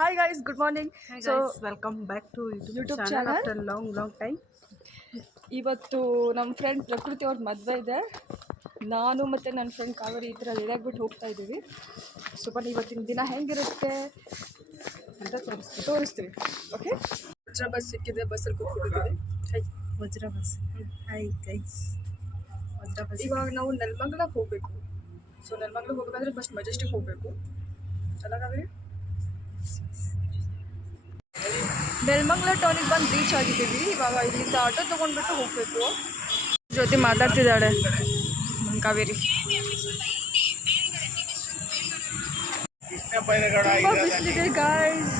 Hi guys, good morning. Hi So guys, welcome back to YouTube channel after long time. ಇವತ್ತು ನಮ್ಮ friend ಪ್ರಕೃತಿ ಅವ್ರ ಮದುವೆ ಇದೆ. ನಾನು ಮತ್ತು ನನ್ನ ಫ್ರೆಂಡ್ ಕಾವೇರಿ ಈ ಥರ ರೆಡಿಯಾಗ್ಬಿಟ್ಟು ಹೋಗ್ತಾ ಇದ್ದೀವಿ. ಸೊ ಬನ್ನಿ ಇವತ್ತಿನ ದಿನ ಹೆಂಗಿರುತ್ತೆ ಅಂತ ತೋರಿಸ್ತೀವಿ. ಓಕೆ, ವಜ್ರ ಬಸ್ ಸಿಕ್ಕಿದೆ, ಬಸ್ಸಲ್ಲಿ ಕೂತ್ಕೊಂಡಿದ್ದೀವಿ. ಹೈ ವಜ್ರ ಬಸ್. ಹಾಯ್ ಗೈಸ್, ವಜ್ರ ಬಸ್. ಇವಾಗ ನಾವು ನೆಲಮಂಗಲಕ್ಕೆ ಹೋಗಬೇಕು. ಸೊ ನೆಲಮಂಗಲಕ್ಕೆ ಹೋಗಬೇಕಾದ್ರೆ ಫಸ್ಟ್ ಮೆಜೆಸ್ಟಿಕ್ ಹೋಗಬೇಕು ಅಲ್ಲ ಕಾವೇರಿ? ನೆಲಮಂಗಲ ಟೌನಿಗೆ ಬಂದು ರೀಚ್ ಆಗಿದ್ದೀವಿ. ಇವಾಗ ಇಲ್ಲಿಂದ ಆಟೋ ತೊಗೊಂಡ್ಬಿಟ್ಟು ಹೋಗಬೇಕು. ಜೊತೆ ಮಾತಾಡ್ತಿದ್ದಾಳೆ ಕಾವೇರಿ. ತುಂಬ ಬಿಸಿಲಿದೆ guys.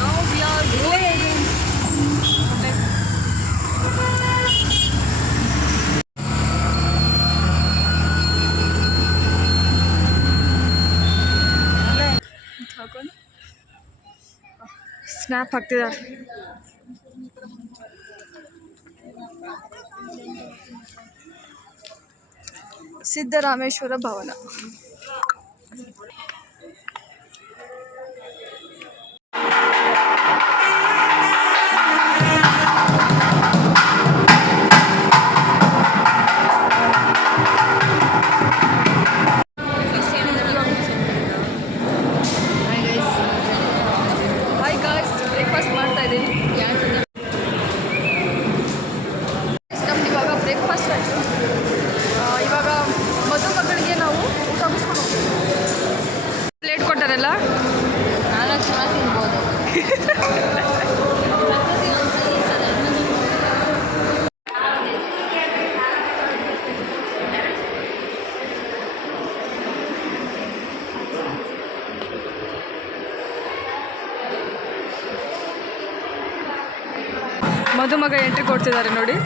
Now we are going. Snap ಹಾಕ್ತಿದ್ದಾರೆ. ಸಿದ್ದರಾಮೇಶ್ವರ ಭವನ. ಹಾಯ್ ಗಾಯ್ಸ್, ಬ್ರೇಕ್ಫಾಸ್ಟ್ ಮಾಡ್ತಾ ಇದ್ದೀನಿ. ನಮ್ದು ಇವಾಗ ಬ್ರೇಕ್ಫಾಸ್ಟ್ ಆಯಿತು. ಇವಾಗ ಮದುಮಗಳಿಗೆ ನಾವು ಊಟ ಮುಗಿಸ್ಕೊಂಡು ಹೋಗ್ತೀವಿ. ಪ್ಲೇಟ್ ಕೊಟ್ಟಾರಲ್ಲ, ನಾನು ಚೆನ್ನಾಗಿ ತಿನ್ಬೋದು. ಮದುಮಗ ಎಂಟ್ರಿ ಕೊಡ್ತಿದ್ದಾರೆ ನೋಡಿ.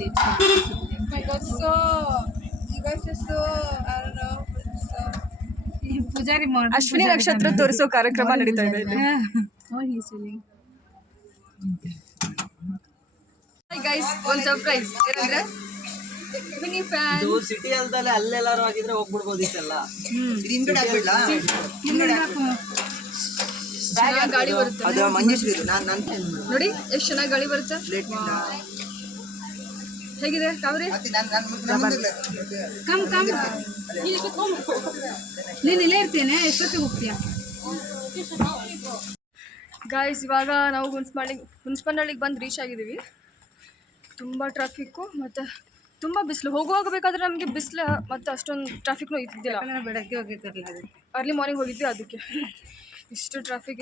really. It's not easy. Oh my God, so you guys are so I don't know. So Pujari morning. Ashwini ನಕ್ಷತ್ರ ತೋರಿಸೋ ಕಾರ್ಯಕ್ರಮ ನಡೀತಾ ಇದೆ ಇಲ್ಲಿ. What he's doing? Hi guys, ಒಂದು ಸರ್ಪ್ರೈಸ್ ಏನಂದ್ರೆ ಮಿನಿ ಫ್ಯಾನ್. ಇದು ಸಿಟಿ ಅಲ್ದಲ್ಲೇ ಅಲ್ಲೆಲ್ಲಾರು ಆಗಿದ್ರೆ ಹೋಗ್ಬಿಡ್ಬೋದಿತ್ತಲ್ಲ. ಚೆನ್ನಾಗಿ ಗಾಳಿ ಬರುತ್ತೆ ಅದು ಮಂಜೇಶ್ವರಿ ನಾನು ನೋಡಿ, ಎಷ್ಟು ಚೆನ್ನಾಗಿ ಗಾಳಿ ಬರುತ್ತೆ. ಹೇಗಿದೆ ಕಾವೇರಿ? ಕಮ್ ನೀನು ಇಲ್ಲೇ ಇರ್ತೇನೆ, ಎಷ್ಟೊತ್ತಿಗೆ ಹೋಗ್ತೀಯಾ? ಗಾಯ್ಸ್, ಇವಾಗ ನಾವು ಹುಣಸ್ಪನಹಳ್ಳಿಗೆ ಬಂದು ರೀಚ್ ಆಗಿದ್ದೀವಿ. ತುಂಬ ಟ್ರಾಫಿಕ್ಕು ಮತ್ತು ತುಂಬ ಬಿಸಿಲು. ಹೋಗುವಾಗ ಬೇಕಾದರೆ ನಮಗೆ ಬಿಸಿಲು ಮತ್ತು ಅಷ್ಟೊಂದು ಟ್ರಾಫಿಕ್ನೂ ಇದ್ದಿದ್ದಿಲ್ಲ. ನಾನು ಬೆಳಗ್ಗೆ ಹೋಗಿದ್ದಾರಲ್ಲ ಅದಕ್ಕೆ. ಅರ್ಲಿ ಮಾರ್ನಿಂಗ್ ಹೋಗಿದ್ವಿ, ಅದಕ್ಕೆ ಇಷ್ಟು ಟ್ರಾಫಿಕ್.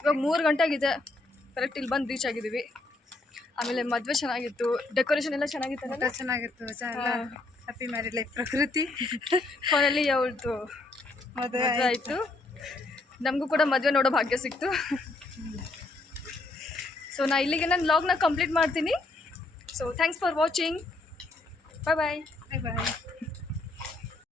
ಇವಾಗ 3 ಗಂಟೆ ಆಗಿದೆ, ಕರೆಕ್ಟ್ ಇಲ್ಲಿ ಬಂದು ರೀಚ್ ಆಗಿದ್ದೀವಿ. ಆಮೇಲೆ ಮದುವೆ ಚೆನ್ನಾಗಿತ್ತು, ಡೆಕೋರೇಷನ್ ಎಲ್ಲ ಚೆನ್ನಾಗಿತ್ತಲ್ಲ. ಊಟ ಚೆನ್ನಾಗಿತ್ತು, ಹ್ಯಾಪಿ ಮ್ಯಾರಿಡ್ ಲೈಫ್ ಪ್ರಕೃತಿ. ಫೈನಲಿ ಅವಳದು ಮದುವೆ ಆಯಿತು. ನಮಗೂ ಕೂಡ ಮದುವೆ ನೋಡೋ ಭಾಗ್ಯ ಸಿಕ್ತು. ಸೊ ನಾ ಇಲ್ಲಿಗೆ ನಾನು ವ್ಲಾಗ್ನ ಕಂಪ್ಲೀಟ್ ಮಾಡ್ತೀನಿ. So thanks for watching. Bye bye. Bye bye.